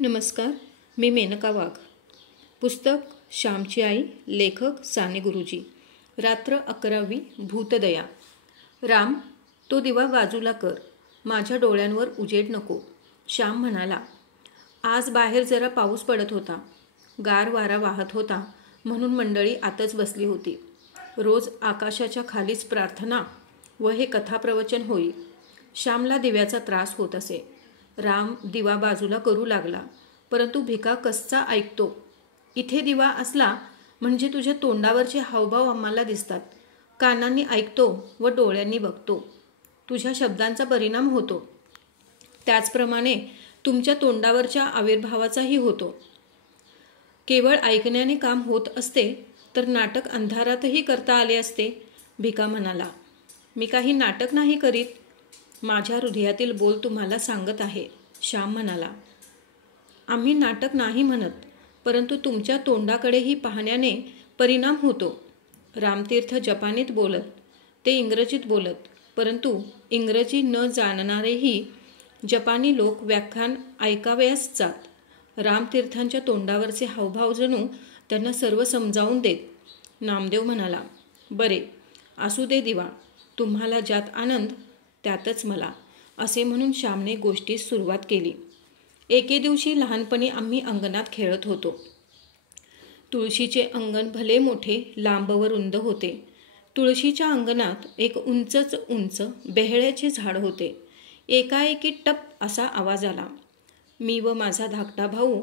नमस्कार. मी मेनका वाघ. पुस्तक श्यामची आई. लेखक साने गुरुजी. रात्र 11वी. भूतदया. राम, तो दिवा बाजूला कर. माझ्या डोळ्यांवर उजेड नको. श्याम म्हणाला. आज बाहेर जरा पाऊस पडत होता. गार वारा वाहत होता म्हणून मंडळी आतच बसली होती. रोज आकाशाच्या खालीच प्रार्थना व हे कथाप्रवचन होई. श्यामला दिव्याचा त्रास होत असे. राम दिवा बाजूला करू लागला. परंतु भिका कसा ऐकतो. इथे दिवा असला म्हणजे तुझ्या तोंडावरचे हावभाव आम्हाला दिसतात. कानांनी ऐकतो व डोळ्यांनी बघतो. तुझ्या शब्दांचा परिणाम होतो. त्याचप्रमाणे तुमच्या तोंडावरच्या आविर्भावाचाही होतो. केवळ ऐकण्याने काम होत असते तर नाटक अंधारातही करता आले असते. भिका म्हणाला. मी काही नाटक नाही करीत. माझ्या हृदयातील बोल तुम्हाला सांगत आहे. श्याम म्हणाला. आम्ही नाटक नाही म्हणत, परंतु तुमच्या तोंडाकडेही पाहण्याने परिणाम होतो. रामतीर्थ जपानीत बोलत, ते इंग्रजीत बोलत, परंतु इंग्रजी न जाणणारेही जपानी लोक व्याख्यान ऐकावयास जात. रामतीर्थांच्या तोंडावरचे हावभाव जणू त्यांना सर्व समजावून देत. नामदेव म्हणाला. बरे, असू दे दिवा. तुम्हाला ज्यात आनंद त्यातच मला, असे म्हणून श्यामने गोष्टीस सुरुवात केली. एके दिवशी लहानपणी आम्ही अंगणात खेळत होतो. तुळशीचे अंगण भले मोठे, लांब व रुंद होते. तुळशीच्या अंगणात एक उंचच उंच बेहळ्याचे झाड होते. एकाएकी टप असा आवाज आला. मी व माझा धाकटा भाऊ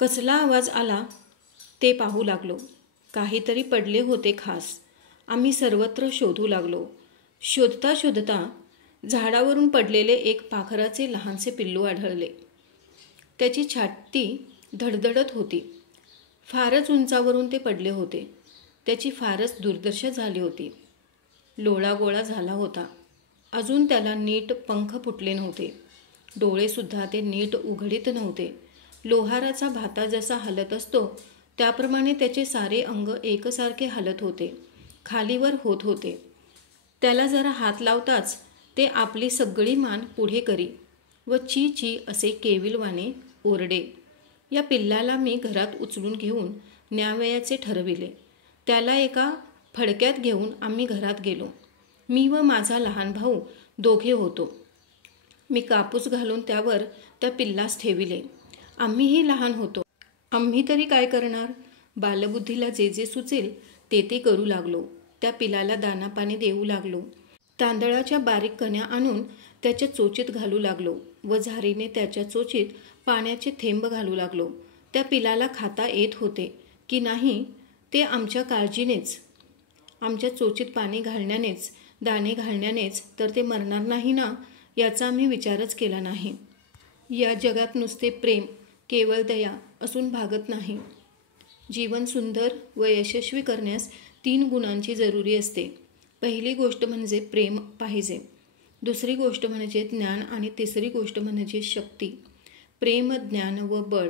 कसला आवाज आला ते पाहू लागलो. काहीतरी पडले होते खास. आम्ही सर्वत्र शोधू लागलो. शोधता शोधता झाडावरून पडलेले एक पाखराचे लहानसे पिल्लू आढळले. त्याची छाती धडधडत होती. फारच उंचावरून ते पडले होते. त्याची फारच दुर्दशा झाली होती. लोळागोळा झाला होता. अजून त्याला नीट पंख फुटले नव्हते. डोळेसुद्धा ते नीट उघडीत नव्हते. लोहाराचा भाता जसा हलत असतो त्याप्रमाणे त्याचे सारे अंग एकसारखे हलत होते, खालीवर होत होते. त्याला जरा हात लावताच ते आपली सगळी मान पुढे करी व ची ची असे केविलवाने ओरडे. या पिल्लाला मी घरात उचलून घेऊन न्यावयाचे ठरविले. त्याला एका फडक्यात घेऊन आम्ही घरात गेलो. मी व माझा लहान भाऊ दोघे होतो. मी कापूस घालून त्यावर त्या पिल्लास ठेविले. आम्हीही लहान होतो. आम्ही तरी काय करणार. बालबुद्धीला जे जे सुचेल ते करू लागलो. त्या पिलाला दानापाणी देऊ लागलो. तांदळाच्या बारीक कण्या आणून त्याच्या चोचीत घालू लागलो व झारीने त्याच्या चोचीत पाण्याचे थेंब घालू लागलो. त्या पिलाला खाता येत होते की नाही ते आमच्या काळजीनेच, आमच्या चोचीत पाणी घालण्यानेच, दाणे घालण्यानेच तर ते मरणार नाही ना, याचा आम्ही विचारच केला नाही. या जगात नुसते प्रेम, केवळ दया असून भागत नाही. जीवन सुंदर व यशस्वी करण्यास 3 गुणांची जरुरी असते. पहिली गोष्ट म्हणजे प्रेम पाहिजे, दुसरी गोष्ट म्हणजे ज्ञान आणि तिसरी गोष्ट म्हणजे शक्ती. प्रेम, ज्ञान व बळ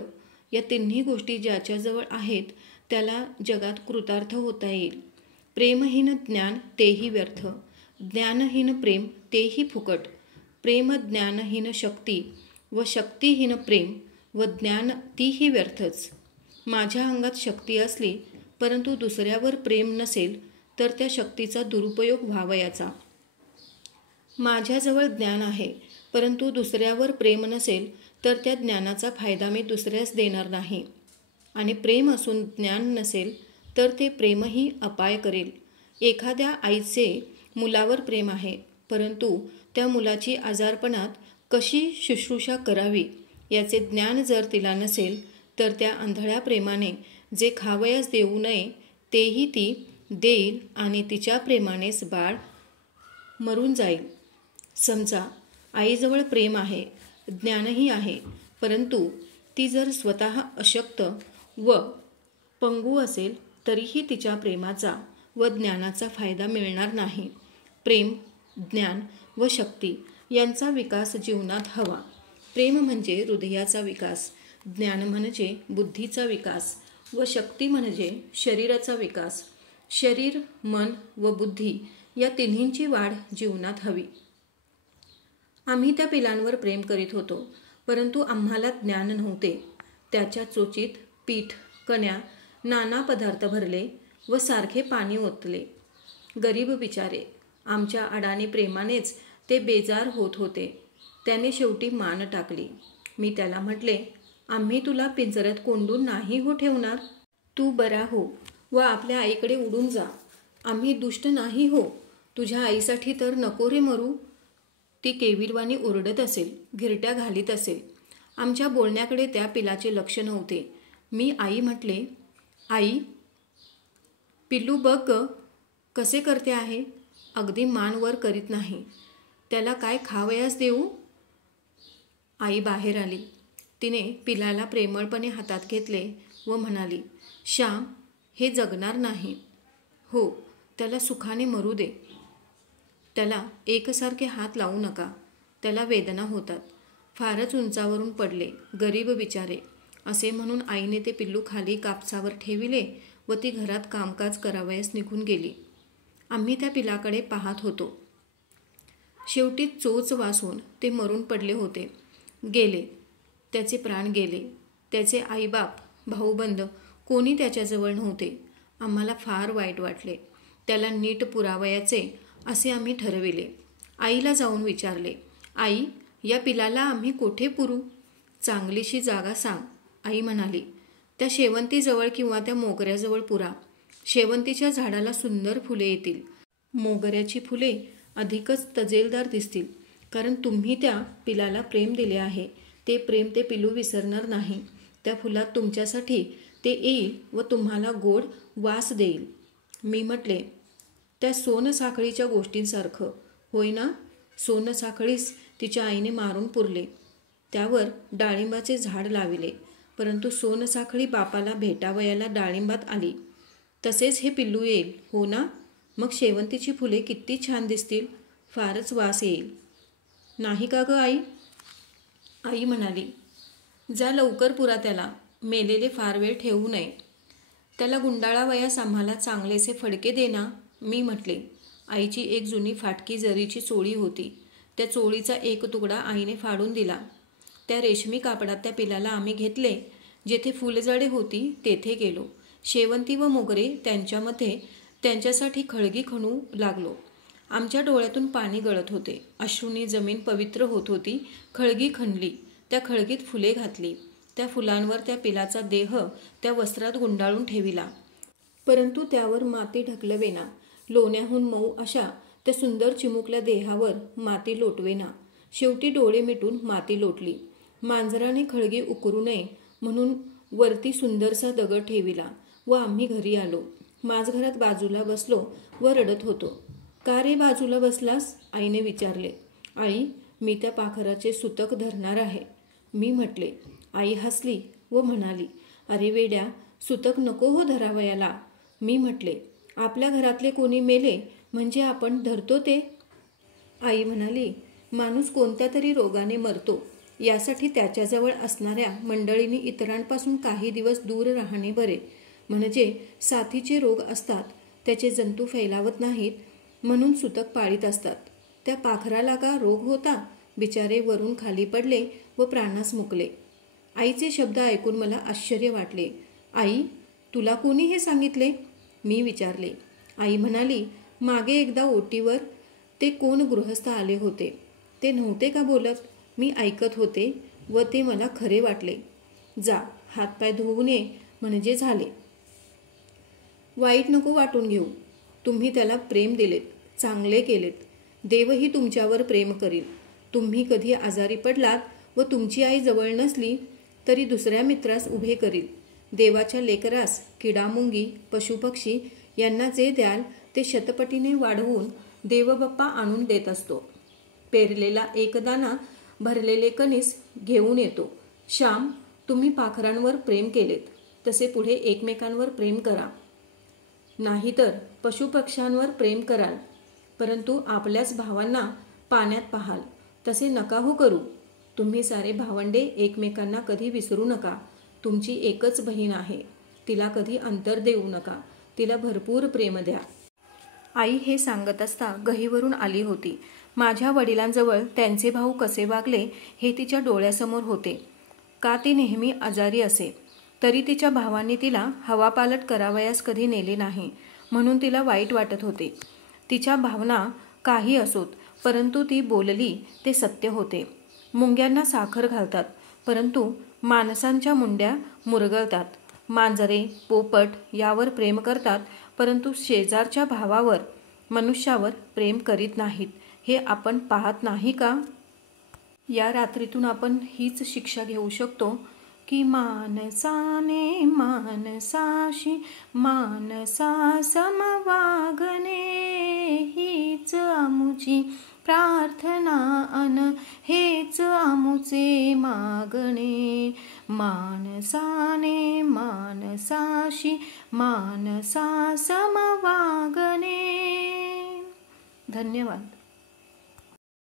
या तिन्ही गोष्टी ज्याच्याजवळ आहेत त्याला जगात कृतार्थ होता येईल. प्रेमहीन ज्ञान तेही व्यर्थ, ज्ञानहीन प्रेम तेही फुकट. प्रेम ज्ञानहीन शक्ती व शक्तीहीन प्रेम व ज्ञान तीही व्यर्थच. माझ्या अंगात शक्ती असली परंतु दुसऱ्यावर प्रेम नसेल तर त्या शक्तीचा दुरुपयोग व्हावयाचा. माझ्याजवळ ज्ञान आहे परंतु दुसऱ्यावर प्रेम नसेल तर त्या ज्ञानाचा फायदा मी दुसऱ्यास देणार नाही. आणि प्रेम असून ज्ञान नसेल तर ते प्रेमही अपाय करेल. एखाद्या आईचे मुलावर प्रेम आहे, परंतु त्या मुलाची आजारपणात कशी शुश्रूषा करावी याचे ज्ञान जर तिला नसेल तर त्या आंधळ्या प्रेमाने जे खावयास देऊ नये तेही ती देईल आणि तिच्या प्रेमानेच बाळ मरून जाईल. समजा आईजवळ प्रेम आहे, ज्ञानही आहे, परंतु ती जर स्वतः अशक्त व पंगू असेल तरीही तिच्या प्रेमाचा व ज्ञानाचा फायदा मिळणार नाही. प्रेम, ज्ञान व शक्ती यांचा विकास जीवनात हवा. प्रेम म्हणजे हृदयाचा विकास, ज्ञान म्हणजे बुद्धीचा विकास व शक्ती म्हणजे शरीराचा विकास. शरीर, मन व बुद्धी या तिन्हींची वाढ जीवनात हवी. आम्ही त्या पिलांवर प्रेम करीत होतो. परंतु आम्हाला ज्ञान नव्हते. त्याच्या चोचीत पीठ, कण्या, नाना पदार्थ भरले व सारखे पाणी ओतले. गरीब बिचारे, आमच्या अडाणी प्रेमानेच ते बेजार होत होते. त्याने शेवटी मान टाकली. मी त्याला म्हटले, आम्ही तुला पिंजऱ्यात कोंडून नाही हो ठेवणार. तू बरा हो व आपल्या आईकडे उडून जा. आम्ही दुष्ट नाही हो. तुझ्या आईसाठी तर नको रे मरू. ती केविलवाणी ओरडत असेल, घिरट्या घालीत असेल. आमच्या बोलण्याकडे त्या पिलाचे लक्ष नव्हते. मी आई म्हटले, आई, पिल्लू बघ ग कसे करते आहे. अगदी मान वर करीत नाही. त्याला काय खावयास देऊ. आई बाहेर आली. तिने पिलाला प्रेमळपणे हातात घेतले व म्हणाली, श्याम, हे जगणार नाही. हो, त्याला सुखाने मरू दे. त्याला एकसारखे हात लावू नका. त्याला वेदना होतात. फारच उंचावरून पडले, गरीब बिचारे. असे म्हणून आईने ते पिल्लू खाली कापसावर ठेविले व ती घरात कामकाज करावयास निघून गेली. आम्ही त्या पिलाकडे पाहत होतो. शेवटी चोच वासून ते मरून पडले होते. गेले, त्याचे प्राण गेले. त्याचे आईबाप, भाऊबंद कोणी त्याच्याजवळ नव्हते. आम्हाला फार वाईट वाटले. त्याला नीट पुरावयाचे असे आम्ही ठरविले. आईला जाऊन विचारले, आई, या पिलाला आम्ही कोठे पुरू. चांगलीशी जागा सांग. आई म्हणाली, त्या शेवंतीजवळ किंवा त्या मोगऱ्याजवळ पुरा. शेवंतीच्या झाडाला सुंदर फुले येतील. मोगऱ्याची फुले अधिकच तजेलदार दिसतील. कारण तुम्ही त्या पिलाला प्रेम दिले आहे. ते प्रेम ते पिलू विसरणार नाही. त्या फुलात तुमच्यासाठी ते येईल व तुम्हाला गोड वास देईल. मी म्हटले, त्या सोनसाखळीच्या गोष्टींसारखं होय ना. सोनसाखळीस तिच्या आईने मारून पुरले. त्यावर डाळिंबाचे झाड लाविले. परंतु सोनसाखळी बापाला भेटावयाला डाळिंबात आली. तसेच हे पिल्लू येईल हो ना. मग शेवंतीची फुले किती छान दिसतील. फारच वास येईल. नाही का ग आई. आई म्हणाली, जा लवकर पुरा त्याला. मेलेले फार वेळ ठेवू नये. त्याला गुंडाळावयास आम्हाला चांगलेसे फडके दे ना. मी म्हटले. आईची एक जुनी फाटकी जरीची चोळी होती. त्या चोळीचा एक तुकडा आईने फाडून दिला. त्या रेशमी कापडात त्या पिलाला आम्ही घेतले. जेथे फुलझाडे होती तेथे गेलो. शेवंती व मोगरे त्यांच्यामध्ये त्यांच्यासाठी खळगी खणू लागलो. आमच्या डोळ्यातून पाणी गळत होते. अश्रूंनी जमीन पवित्र होत होती. खळगी खणली. त्या खळगीत फुले घातली. त्या फुलांवर त्या पिलाचा देह त्या वस्त्रात गुंडाळून ठेविला. परंतु त्यावर माती ढकलवेना. लोण्याहून मऊ अशा त्या सुंदर चिमुकल्या देहावर माती लोटवेना. शेवटी डोळे मिटून माती लोटली. मांजराने खळगी उकरू नये म्हणून वरती सुंदरसा दगड ठेविला व आम्ही घरी आलो. माझघरात बाजूला बसलो व रडत होतो. का रे बाजूला बसलास. आईने विचारले. आई, मी त्या पाखराचे सुतक धरणार आहे. मी म्हटले. आई हसली व म्हणाली, अरे वेड्या, सुतक नको हो धरावयाला. मी म्हटले, आपल्या घरातले कोणी मेले म्हणजे आपण धरतो ते. आई म्हणाली, माणूस कोणत्या तरी रोगाने मरतो. यासाठी त्याच्याजवळ असणाऱ्या मंडळींनी इतरांपासून काही दिवस दूर राहणे बरे. म्हणजे साथीचे रोग असतात, त्याचे जंतू फैलावत नाहीत म्हणून सुतक पाळीत असतात. त्या पाखराला का रोग होता. बिचारे वरून खाली पडले व प्राणास मुकले. आईचे शब्द ऐकून मला आश्चर्य वाटले. आई, तुला कोणी हे सांगितले. मी विचारले. आई म्हणाली, मागे एकदा ओटीवर ते कोण गृहस्थ आले होते. ते नव्हते का बोलत. मी ऐकत होते व ते मला खरे वाटले. जा, हातपाय धुवून ये म्हणजे झाले. वाईट नको वाटून घेऊ. तुम्ही त्याला प्रेम दिलेत, चांगले केलेत. देवही तुमच्यावर प्रेम करील. तुम्ही कधी आजारी पडलात व तुमची आई जवळ नसली तरी दुसऱ्या मित्रास उभे करील. देवाच्या लेकरास किडामुंगी, पशुपक्षी यांना जे द्याल ते शतपटीने वाढवून देवबाप्पा आणून देत असतो. पेरलेला एक दाना भरलेले कणीस घेऊन येतो. श्याम, तुम्ही पाखरांवर प्रेम केलेत, तसे पुढे एकमेकांवर प्रेम करा. नाहीतर पशुपक्ष्यांवर प्रेम कराल, परंतु आपल्याच भावांना पाण्यात पाहाल. तसे नका हो करू. तुम्ही सारे भावंडे एकमेकांना कधी विसरू नका. तुमची एकच बहीण आहे. तिला कधी अंतर देऊ नका. तिला भरपूर प्रेम द्या. आई हे सांगत असता गहीवरून आली होती. माझ्या वडिलांजवळ त्यांचे भाऊ कसे वागले हे तिच्या डोळ्यासमोर होते. का ती नेहमी आजारी असे, तरी तिच्या भावांनी तिला हवापालट करावयास कधी नेले नाही, म्हणून तिला वाईट वाटत होते. तिच्या भावना काही असोत, परंतु ती बोलली ते सत्य होते. मुंग्यांना साखर घालतात, परंतु माणसांच्या मुंड्या मुरगळतात. मांजरे, पोपट यावर प्रेम करतात, परंतु शेजारच्या भावावर, मनुष्यावर प्रेम करीत नाहीत. हे आपण पाहत नाही का? या रात्रीतून आपण हीच शिक्षा घेऊ शकतो की मानसाने मानसाशी मानसा समवागणे, हीच आमुची प्रार्थना अन हेच आमुचे मागणे. मानसाने मानसाशी मानसा समवागणे. धन्यवाद.